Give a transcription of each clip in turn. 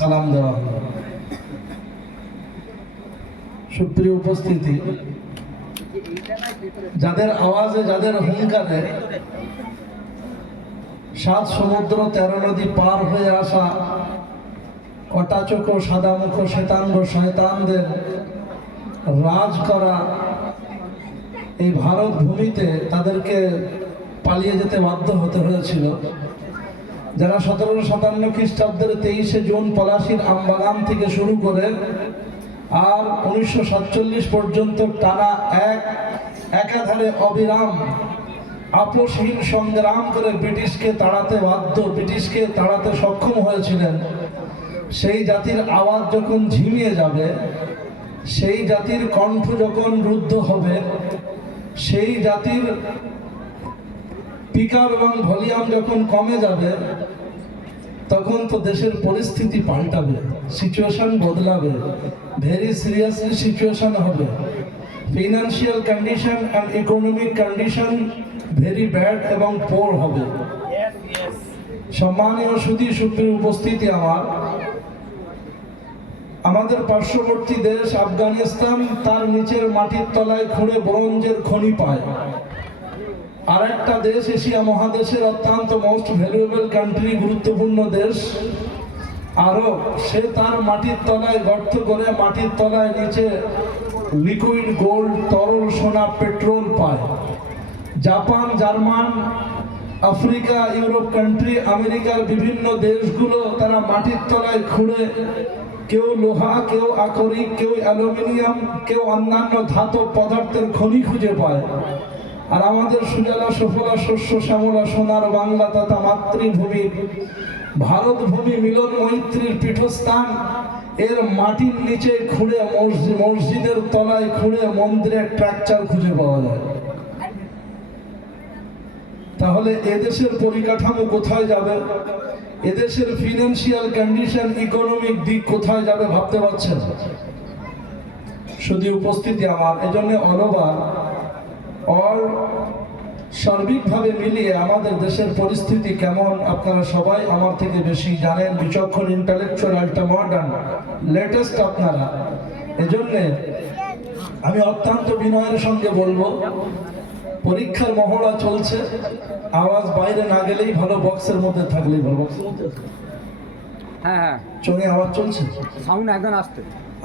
সালাম দেওয়া হলো। সুপ্রিয় উপস্থিতি, যাদের আওয়াজে, যাদের হুঙ্কারে সাত সমুদ্র 13 নদী পার হয়ে আসা কটাচোখ সাদামুখ শ্বেতাঙ্গ শয়তানদের রাজ করা এই ভারত ভূমিতে তাদেরকে পালিয়ে যেতে বাধ্য হতে হয়েছিল। যারা 1757 খ্রিস্টাব্দের 23শে জুন পলাশীর আমবাগান থেকে শুরু করে আর 1947 পর্যন্ত টানা একাধারে অবিরাম আপোষহীন সংগ্রাম করে ব্রিটিশকে তাড়াতে ব্রিটিশকে তাড়াতে সক্ষম হয়েছিলেন, সেই জাতির আওয়াজ যখন ঝিমিয়ে যাবে, সেই জাতির কণ্ঠ যখন রুদ্ধ হবে, সেই জাতির পিকআপ এবং ভলিউম যখন কমে যাবে, তখন তো দেশের পরিস্থিতি পাল্টাবে, সিচুয়েশন বদলাবে, ভেরি সিরিয়াসলি সিচুয়েশন হবে। Financial condition and economic condition very bad এবং পোর হবে। সম্মানীয় সুপ্রিয় উপস্থিতি, আমাদের পার্শ্ববর্তী দেশ আফগানিস্তান তার নিচের মাটির তলায় খুঁড়ে ব্রোঞ্জের খনি পায়। আর একটা দেশ, এশিয়া মহাদেশের অত্যন্ত মোস্ট ভ্যালুয়েবল কান্ট্রি, গুরুত্বপূর্ণ দেশ আরব, সে তার মাটির তলায় গর্ত করে মাটির তলায় নিচে লিকুইড গোল্ড, তরল সোনা, পেট্রোল পায়। Japan, German, Africa, Europe country, আমেরিকার বিভিন্ন দেশগুলো তারা মাটির তলায় খুঁড়ে কেউ লোহা, কেউ আকরিক, কেউ অ্যালুমিনিয়াম, কেউ অন্যান্য ধাতব পদার্থের খনি খুঁজে পায়। আর আমাদের সুজলা সুফলা শস্য শ্যামলা সোনার বাংলা তথা মাতৃভূমি ভারত ভূমি মিলন মৈত্রীর পীঠস্থান, এর মাটির নিচে খুঁড়ে মসজিদের তলায় খুঁড়ে মন্দিরের স্ট্রাকচার খুঁজে পাওয়া যায়। তাহলে এদেশের পরিকাঠামো কোথায় যাবে? এদেশের ফিনান্সিয়াল কন্ডিশন, ইকোনমিক দিক কোথায় যাবে ভাবতে পারছেন? শুধু উপস্থিতি এজন্য সার্বিকভাবে মিলিয়ে আমাদের দেশের পরিস্থিতি কেমন আপনারা সবাই আমার থেকে বেশি জানেন, বিচক্ষণ, ইন্টালেকচুয়াল, আল্ট্রা মডার্ন, লেটেস্ট আপনারা। এজন্য আমি অত্যন্ত বিনয়ের সঙ্গে বলবো, পরীক্ষার মহড়া চলছে, আওয়াজ বাইরে না গেলেই ভালো, বক্সের মধ্যে থাকলেই ভালো। বক্সের মধ্যে হ্যাঁ চোখে আওয়াজ চলছে, সাউন্ড একদম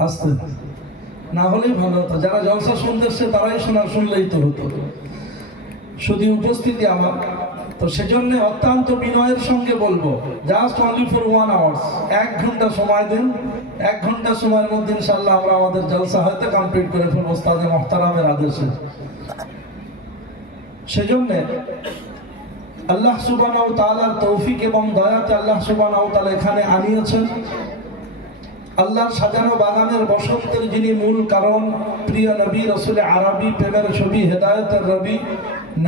আস্তে না হলেই ভালো হতো। যারা জলসা শুনতে এসছে তারাই শুনলেই তো হতো। শুধু উপস্থিতি তো সেজন্য অত্যন্ত বিনয়ের সঙ্গে বলবো, জাস্ট অনলি ফর 1 আওয়ার, 1 ঘন্টা সময় দিন। 1 ঘন্টা সময়ের মধ্যে ইনশাআল্লাহ আমরা আমাদের জলসা হয়তো কমপ্লিট করে ফেলবো ওস্তাদে মুহতারামের আদেশে। সেজন্য আল্লাহ সুবহানাহু ওয়া তাআলার তৌফিক এবং দয়াতে আল্লাহ সুবহানাহু ওয়া তাআলা এখানে আনিয়েছেন। আল্লাহর সাজানো বাগানের বসন্তের যিনি মূল কারণ, প্রিয় নবী রাসূল আরবি, প্রেমের ছবি, হেদায়েতের রবি,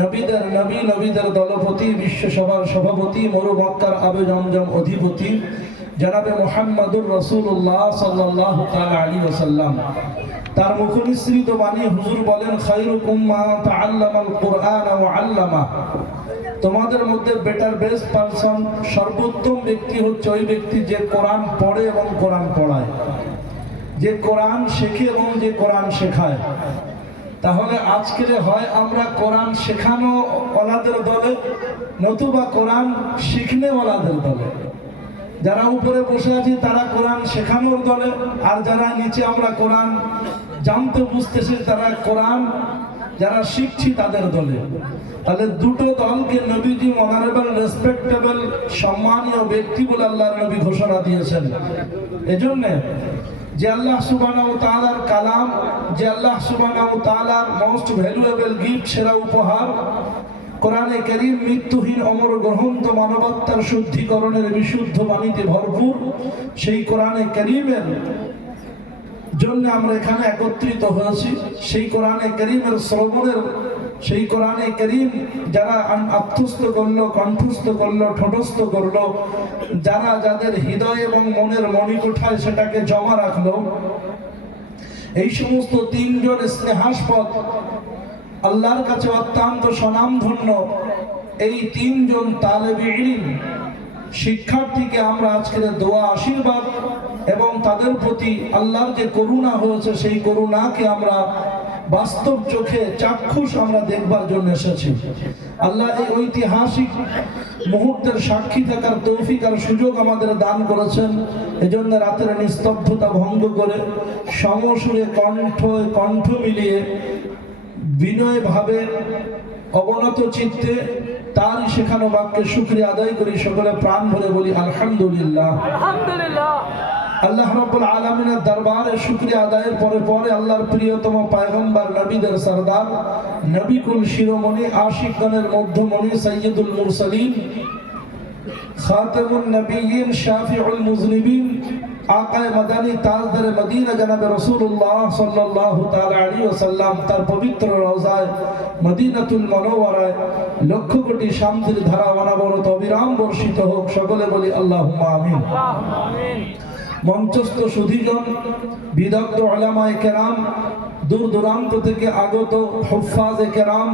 নবীদের নবী, নবীদের দলপতি, বিশ্ব সভার সভাপতি, মরু মক্কার আবে জমজম অধিপতি জনাবে মুহাম্মদুর রাসূলুল্লাহ সাল্লাল্লাহু তাআলা আলাইহি ওয়াসাল্লাম, তার মুখনিসৃত বাণী হুজুর বলেন, খায়রুকুম মান তাআল্লামাল কুরআন ওয়া আল্লামা, তোমাদের মধ্যে বেটার বেস্ট পারসন, সর্বোত্তম ব্যক্তি হচ্ছে ওই ব্যক্তি যে কোরআন পড়ে এবং কোরআন পড়ায়, যে কোরআন শেখে এবং যে কোরআন শেখায়। তাহলে আজকে হয় আমরা কোরআন শেখানো ওয়ালাদের দলে, নতুবা কোরআন শিখনে ওয়ালাদের দলে। যারা উপরে বসে আছি তারা কোরআন শেখানোর দলে, আর যারা নিচে আমরা কোরআন জানতে বুঝতেছি তারা কোরআন যারা শিখছি তাদের দলে। তাহলে দুটো দলকে নবীজি অনারেবল, রেসপেক্টেবল, সম্মানীয় ব্যক্তি বলে আল্লাহর নবী ঘোষণা দিয়েছেন। এজন্য যে আল্লাহ সুবহানাহু ওয়া তাআলার কালাম, যে আল্লাহ সুবহানাহু ওয়া তাআলার মোস্ট ভ্যালুয়েবল গিফট, সেরা উপহার কোরআনে কারীম, মৃত্যুহীন অমর গ্রন্থ, মানবতার শুদ্ধিকরণের বিশুদ্ধ বাণীতে ভরপুর, সেই কোরআনে কারীমের জন্য আমরা এখানে একত্রিত হয়েছি। সেই কোরআনে কারীমের শ্রবণের, সেই কোরআনে কারীম যারা আত্মস্থ করলো, কণ্ঠস্থ করলো, ঠোঁটস্থ করলো, যারা যাদের হৃদয় এবং মনের মণিকোঠায় সেটাকে জমা রাখলো, এই সমস্ত 3 জন স্নেহাস্পদ, আল্লাহর কাছে অত্যন্ত স্বনামধন্য এই 3 জন তালেবে ইলম শিক্ষার্থীকে আমরা আজকের দোয়া আশীর্বাদ এবং তাদের প্রতি আল্লাহর যে করুণা হয়েছে সেই করুণাকে আমরা বাস্তব চোখে চাক্ষুষ আমরা দেখবার জন্য এসেছি। আল্লাহ এই ঐতিহাসিক মুহূর্তের সাক্ষী থাকার তৌফিক আর সুযোগ আমাদের দান করেছেন। এজন্য রাতের নিস্তব্ধতা ভঙ্গ করে সমসুরে কণ্ঠ মিলিয়ে বিনয় ভাবে অবনত চিত্তে তারই শেখানো বাক্যে শুকরিয়া আদায় করি, সকলে প্রাণ ভরে বলি আলহামদুলিল্লাহ। আলহামদুলিল্লাহ। আল্লাহ রাব্বুল আলামিনের দরবারে শুকরিয়া আদায়ের পরে আল্লাহর প্রিয়তম পয়গম্বর নবীদের সরদার নবীকুল শিরোমণি আশিকগণের মধ্যমণি সাইয়্যিদুল মুরসালিন খাতামুন নবিয়্যিন শাফিউল মুযনিবিন আকায়ে মাদানী তাজদারে মদিনা জনাবে রাসূলুল্লাহ সাল্লাল্লাহু তাআলা আলাইহি ওয়াসাল্লাম তার পবিত্র রওজায় মদিনাতুল মুনাওয়ারায় লক্ষ কোটি শান্তির ধারা অনবরত অবিরাম বর্ষিত হোক, সকলে বলি আল্লাহুম্মা আমিন। আমিন। মঞ্চস্থ সুধীজন, বিদগ্ধ উলামায়ে কেরাম, দূর দূরান্ত থেকে আগত হুফাজে কেরাম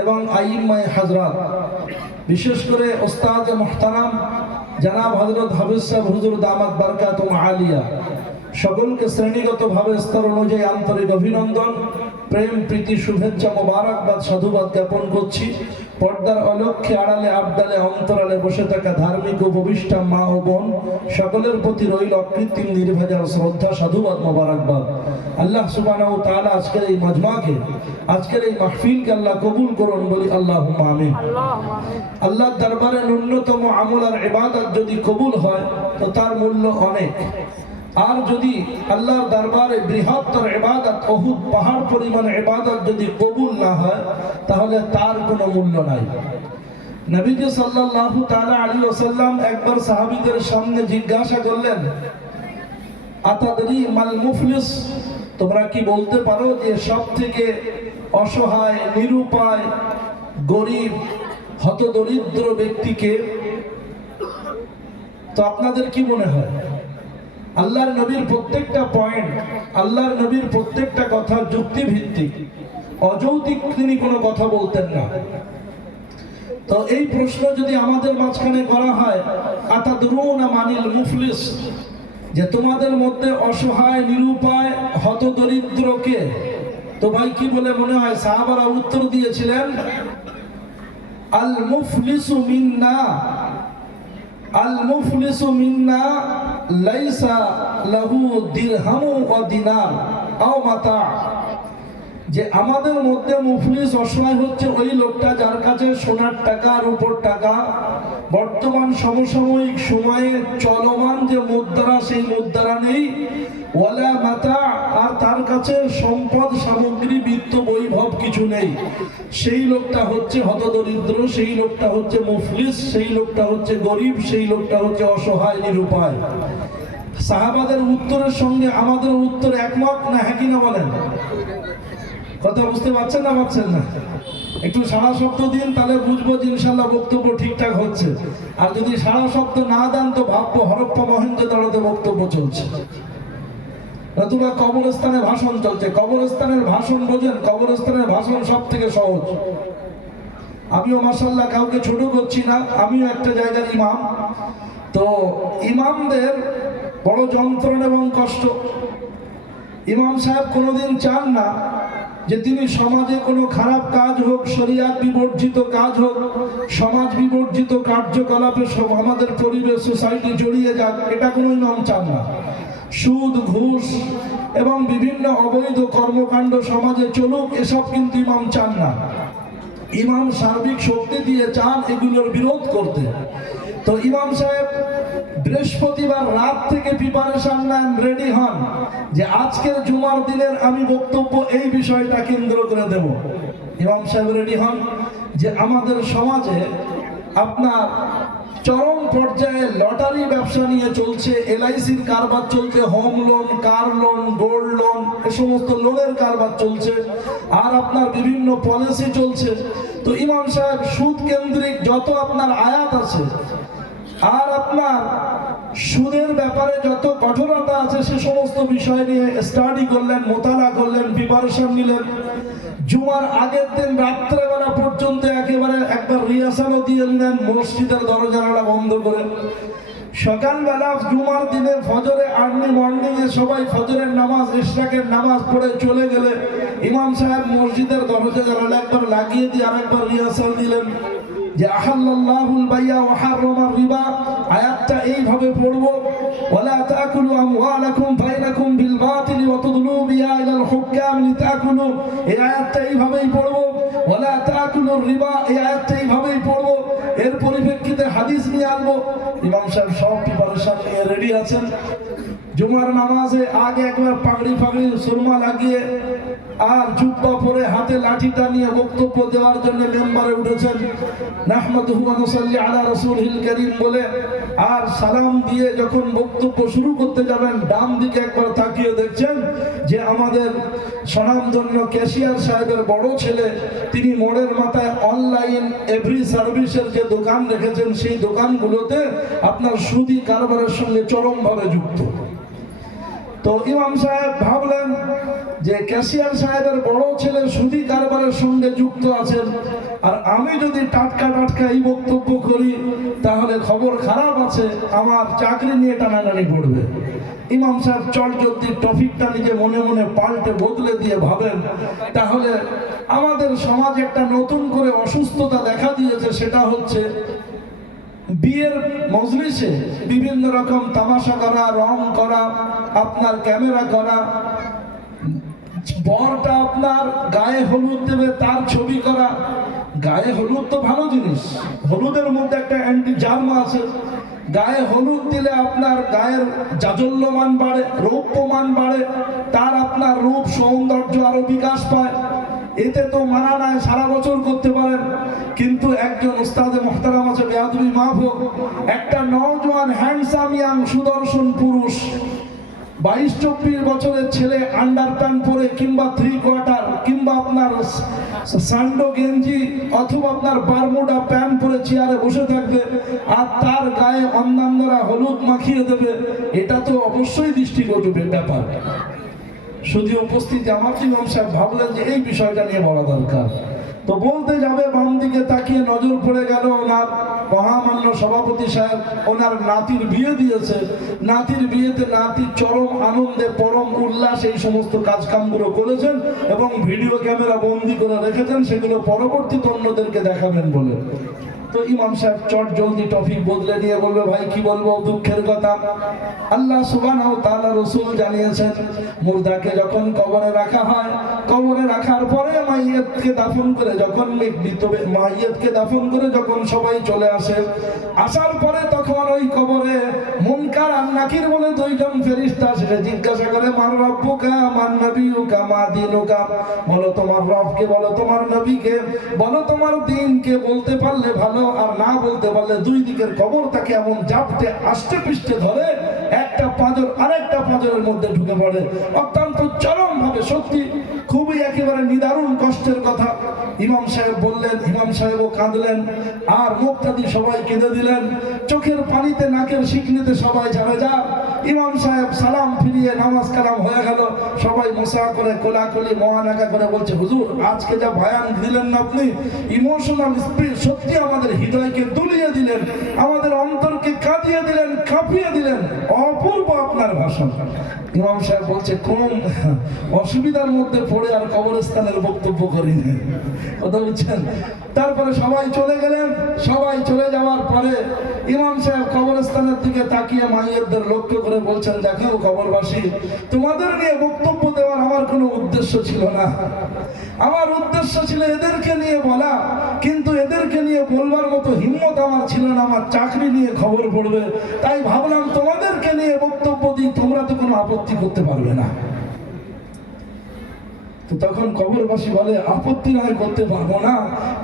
এবং আইম্মায়ে হযরত, বিশেষ করে ওস্তাদ মুহতারাম জনাব হযরত হাফেজ সাহেব হুজুর দামাত বারকাতুল আলিয়া, সকলকে শ্রেণীগতভাবে স্তর অনুযায়ী আন্তরিক অভিনন্দন, প্রেম, প্রীতি, শুভেচ্ছা, মোবারকবাদ, সাধুবাদ জ্ঞাপন করছি। পর্দার অলক্ষ্যে আড়ালে আবডালে অন্তরালে বসে থাকা ধার্মিক উপবিষ্টা মা ও বোন সকলের প্রতি রইল অকৃত্রিম নির্ভেজাল শ্রদ্ধা, সাধুবাদ, মোবারকবাদ। আল্লাহ সুবহানাহু ওয়া তাআলা আজকের এই মজমাকে, আজকের এই মাহফিলকে আল্লাহ কবুল করুন, বলি আল্লাহুম্মা আমিন। আল্লাহর দরবারে ন্যূনতম আমল আর ইবাদত যদি কবুল হয় তো তার মূল্য অনেক, আর যদি আল্লাহর দরবারে বৃহত্তর ইবাদত উহুদ পাহাড় পরিমাণ ইবাদত যদি কবুল না হয় তাহলে তার কোনো মূল্য নাই। নবীজি সাল্লাল্লাহু তাআলা আলাইহি ওয়াসাল্লাম একবার সাহাবীদের সামনে জিজ্ঞাসা করলেন, আতাদরি মাল মুফলিস, তোমরা কি বলতে পারো যে সবথেকে অসহায়, নিরুপায়, গরিব, হতদরিদ্র ব্যক্তিকে? তো আপনাদের কি মনে হয়? আল্লাহর নবীর প্রত্যেকটা পয়েন্ট, আল্লাহর নবীর প্রত্যেকটা কথা যুক্তিভিত্তিক, অযৌক্তিক তিনি কোনো কথা বলতেন না। তো এই প্রশ্ন যদি আমাদের মাঝখানে করা হয়, আতাদরুনা মানিল মুফলিস, যে তোমাদের মধ্যে অসহায়, নিরুপায়, হতদরিদ্র কে? তো ভাই কি বলে মনে হয়? সাহাবারা উত্তর দিয়েছিলেন, আল মুফলিসু মিন্না, আল মুফলিসু মিন্না লাইসা লাহু দিরহামু ওয়া দিনার আও মাতা, যে আমাদের মধ্যে মুফলিস, অসহায় হচ্ছে ওই লোকটা যার কাছে সোনার টাকা, রূপোর টাকা, বর্তমান সমসাময়িক সময়ে চলমান যে মুদ্রা সেই মুদ্রা নেই, ওয়ালা মাতা, আর তার কাছে সম্পদ, সামগ্রী, বিত্ত, বৈভব কিছু নেই। সেই লোকটা হচ্ছে হতদরিদ্র, সেই লোকটা হচ্ছে মুফলিস, সেই লোকটা হচ্ছে গরিব, সেই লোকটা হচ্ছে অসহায়, নিরুপায়। সাহাবাদের উত্তরের সঙ্গে আমাদের উত্তর একমত না? হ্যাঁ কি না বলেন? কথা বুঝতে পারছেন না? পারছেন না? একটু সারা শব্দ দিন, তাহলে বুঝবো যে ইনশাল্লাহ বক্তব্য ঠিকঠাক হচ্ছে। আর যদি সারা শব্দ না দেন তো ভাববো হরপ্পা মহেঞ্জোদারোতে বক্তব্য চলছে, নতুবা কবরস্থানে ভাষণ চলছে। কবরস্থানের ভাষণ বোঝেন? কবরস্থানের ভাষণ সব থেকে সহজ। আমিও মাশাআল্লাহ কাউকে ছোট করছি না, আমিও একটা জায়গার ইমাম। তো ইমামদের বড় যন্ত্রণা এবং কষ্ট। ইমাম সাহেব কোনোদিন চান না যে তিনি সমাজে কোনো খারাপ কাজ হোক, শরিয়াত বিবর্জিত কাজ হোক, সমাজ বিবর্জিত কার্যকলাপে আমাদের পরিবেশ, সোসাইটি জড়িয়ে যাক, এটা কোনো ইমাম চান না। সুদ, ঘুষ এবং বিভিন্ন অবৈধ কর্মকাণ্ড সমাজে চলুক, এসব কিন্তু ইমাম চান না। ইমাম সার্বিক শক্তি দিয়ে চান এগুলোর বিরোধ করতে। তো ইমাম সাহেব বৃহস্পতিবার রাত থেকে প্রিপারেশন নেন, রেডি হন যে আজকের জুমার দিনের আমি বক্তব্য এই বিষয়টা কেন্দ্র করে দেব। ইমাম সাহেব রেডি হন যে আমাদের সমাজে আপনার চরম পর্যায়ে লটারি ব্যবসা নিয়ে চলছে, এলআইসির কারবার চলছে, home loan, car loan, gold loan, এ সমস্ত লোনের কারবার চলছে, আর আপনার বিভিন্ন পলিসি চলছে। তো ইমাম সাহেব সুদ কেন্দ্রিক যত আপনার আয়াত আছে আর আপনার সুদের ব্যাপারে যত কঠোরতা আছে সে সমস্ত বিষয় নিয়ে স্টাডি করলেন, মোতালা করলেন, প্রিপারেশন নিলেন। জুমার আগের দিন রাত্রেবেলা পর্যন্ত একেবারে একবার রিহার্সালও দিয়ে নিলেন, মসজিদের দরজাটা বন্ধ করে। সকালবেলা জুমার দিনে ফজরে আর্লি মর্নিং এ সবাই ফজরের নামাজ ইশরাকের নামাজ পড়ে চলে গেলে ইমাম সাহেব মসজিদের দরজা জানালা একবার লাগিয়ে দিয়ে আরেকবার রিহার্সাল দিলেন যে আহাল্লাল্লাহুল বাইয়া ওয়া হারামার রিবা, আয়াতটা এইভাবে পড়ব, ওয়ালা তাকুলু আমওয়ালাকুম বাইনাকুম বিল বাতিল ওয়া তুদলু বিহা ইলাল হুক্কাম লিতাকুলু, এই আয়াতটা এইভাবেই পড়ব, ওয়ালা তাকুলুর রিবা, এই আয়াতটা এইভাবেই পড়ব। এর পরিপ্রেক্ষিতে হাদিস নিয়ে আনবো। ইমাম সাহেব সব প্রিপারেশন নিয়ে রেডি আছেন। জুমার নামাজে আগে একবার পাগড়ি সুরমা লাগিয়ে আর জুব্বা পরে হাতে লাঠিটা নিয়ে বক্তব্য দেওয়ার জন্য মেম্বারে উঠেছেন। নাহমাদুহু ওয়া নুসাল্লি আলা রাসূলিল কারীম বলে আর সালাম দিয়ে যখন বক্তব্য শুরু করতে যাবেন, ডান দিকে একবার তাকিয়ে দেখছেন যে আমাদের স্বনামধন্য ক্যাশিয়ার সাহেবের বড় ছেলে, তিনি মোড়ের মাথায় অনলাইন এভরি সার্ভিসের যে দোকান রেখেছেন, সেই দোকানগুলোতে আপনার সুদি কারবারের সঙ্গে চরমভাবে যুক্ত। তো ইমাম সাহেব ভাবলেন যে ক্যাশিয়ার সাহেবের বড় ছেলে সুদি কারবারের সঙ্গে যুক্ত আছেন, আর আমি যদি টাটকা এই বক্তব্য করি তাহলে খবর খারাপ আছে, আমার চাকরি নিয়ে টানাটানি পড়বে। ইমাম সাহেব চটজলদি টপিকটা নিজে মনে মনে পাল্টে বদলে দিয়ে ভাবেন, তাহলে আমাদের সমাজে একটা নতুন করে অসুস্থতা দেখা দিয়েছে, সেটা হচ্ছে বিয়ের মজলিসে বিভিন্ন রকম তামাশা করা, রং করা, আপনার ক্যামেরা করা, বরটা আপনার গায়ে হলুদ দেবে তার ছবি করা। গায়ে হলুদ তো ভালো জিনিস, হলুদের মধ্যে একটা অ্যান্টি জার্ম আছে। গায়ে হলুদ দিলে আপনার গায়ের জাজল্যমান বাড়ে, রৌপ্যমান বাড়ে, তার আপনার রূপ সৌন্দর্য আরো বিকাশ পায়। এতে তো মানা নাই, সারা বছর করতে পারেন। কিন্তু একজন উস্তাদে মুহতারাম আছে, বেয়াদবি মাফ হোক, একটা নওজোয়ান হ্যান্ডসাম ইয়াং সুদর্শন পুরুষ 22-24 বছরের ছেলে আন্ডার প্যান্ট পরে কিংবা 3/4 কিংবা আপনার সান্ডো গেঞ্জি অথবা আপনার বারমুডা প্যান্ট পরে চেয়ারে বসে থাকবে, আর তার গায়ে অন্যান্যরা হলুদ মাখিয়ে দেবে, এটা তো অবশ্যই দৃষ্টিকটু ব্যাপার। শুধু উপস্থিত আমার ইমাম সাহেব ভাবলেন যে এই বিষয়টা নিয়ে বলা দরকার। তো বলতে যাবে, বাম দিকে তাকিয়ে নজর পড়ে গেল ওনার মহামান্য সভাপতি সাহেব, ওনার নাতির বিয়ে দিয়েছে। নাতির বিয়েতে নাতি চরম আনন্দে পরম উল্লাস এই সমস্ত কাজকামগুলো করেছেন এবং ভিডিও ক্যামেরা বন্দি করে রেখেছেন, সেগুলো পরবর্তীতে অন্যদেরকে দেখাবেন বলে। তো ইমাম সাহেব চট জলদি টপিক বদলে নিয়ে বলবে, ভাই কি বলবো, দুঃখের কথা, আল্লাহ সুবহানাহু ওয়া তাআলা রাসূল জানিয়েছেন মুর্দাকে যখন কবরে রাখা হয়, কবরে রাখার পরে মাইয়াতকে দাফন করে যখন মাইয়াতকে দাফন করে যখন সবাই চলে আসে, আসার পরে তখন ওই কবরে মুনকার আর নাকির বলে দুইজন ফেরেশতা সেটা জিজ্ঞাসা করে, মান রব্বুকা মান নবিয়ুকা মা দীনুকা, বলো তোমার রবকে, বলো তোমার নবীকে, বলো তোমার দ্বীনকে। বলতে পারলে ভালো, আর না বলতে পারলে দুই দিকের কবর তাকে এমন জাপটে আষ্টে পৃষ্ঠে ধরে একটা পাঁজর আরেকটা পাঁজরের মধ্যে ঢুকে পড়ে। অত্যন্ত চরম ভাবে, সত্যি খুবই একেবারে নিদারুণ কষ্টের কথা। ইমাম সাহেব বললেন, ইমাম সাহেবও কাঁদলেন, আর মুক্তাদি সবাই কেঁদে দিলেন, চোখের পানিতে নাকের শিকনিতে সবাই ঝাড়ে যা। ইমাম সাহেব সালাম ফিরিয়ে নামাজ কালাম হয়ে গেল, সবাই মোসা করে কোলাকুলি মহানাকা করে বলছে, হুজুর আজকে যা বয়ান দিলেন না আপনি, ইমোশনাল স্পিড, সত্যি আমাদের হৃদয়কে দুলিয়ে দিলেন, আমাদের অন্তরকে কাঁদিয়ে দিলেন, কাঁপিয়ে দিলেন, অপূর্ব আপনার ভাষণ। ইমাম সাহেব বলছে, কোন অসুবিধার মধ্যে পড়ে আর কবরস্থানের বক্তব্য করিনি, কথা বুঝছেন। তারপরে সবাই চলে গেলেন। সবাই চলে যাওয়ার পরে ইমাম সাহেব কবরস্থানের দিকে তাকিয়ে মাইয়াতদের লক্ষ্য করে বলছেন, দেখো কবরবাসী, তোমাদের নিয়ে বক্তব্য দেওয়ার আমার কোনো উদ্দেশ্য ছিল না। আমার উদ্দেশ্য ছিল এদেরকে নিয়ে বলা, কিন্তু এদেরকে নিয়ে বলবার মতো হিম্মত আমার ছিল না, আমার চাকরি নিয়ে খবর পড়বে, তাই ভাবলাম তোমাদেরকে নিয়ে বক্তব্য দিই, তোমরা তো কোনো আপত্তি করতে পারবে না। তো তখন কবরবাসী বলে, আপত্তি নয় করতে পারবো না,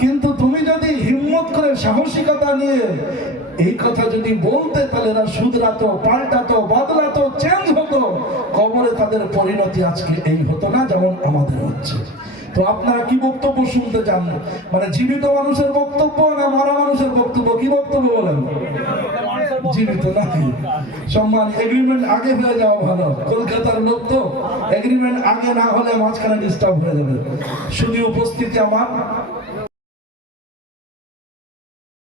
কিন্তু তুমি যদি হিম্মত করে সাহসিকতা নিয়ে এই কথা যদি বলতে, তাহলে এরা শুধরাতো, পাল্টাতো, বদলাতো, চেঞ্জ হতো, কবরে তাদের পরিণতি আজকে এই হতো না যেমন আমাদের হচ্ছে। তো আপনারা কি বক্তব্য শুনতে চান? মানে জীবিত মানুষের বক্তব্য না মরা মানুষের বক্তব্য? কি বক্তব্য বলেন? জীবিত নাকি? সম্মান এগ্রিমেন্ট আগে হয়ে যাওয়া ভালো। কলকাতার লোক তো, এগ্রিমেন্ট আগে না হলে মাঝখানে ডিস্টার্ব হয়ে যাবে। শুধু উপস্থিতি আমার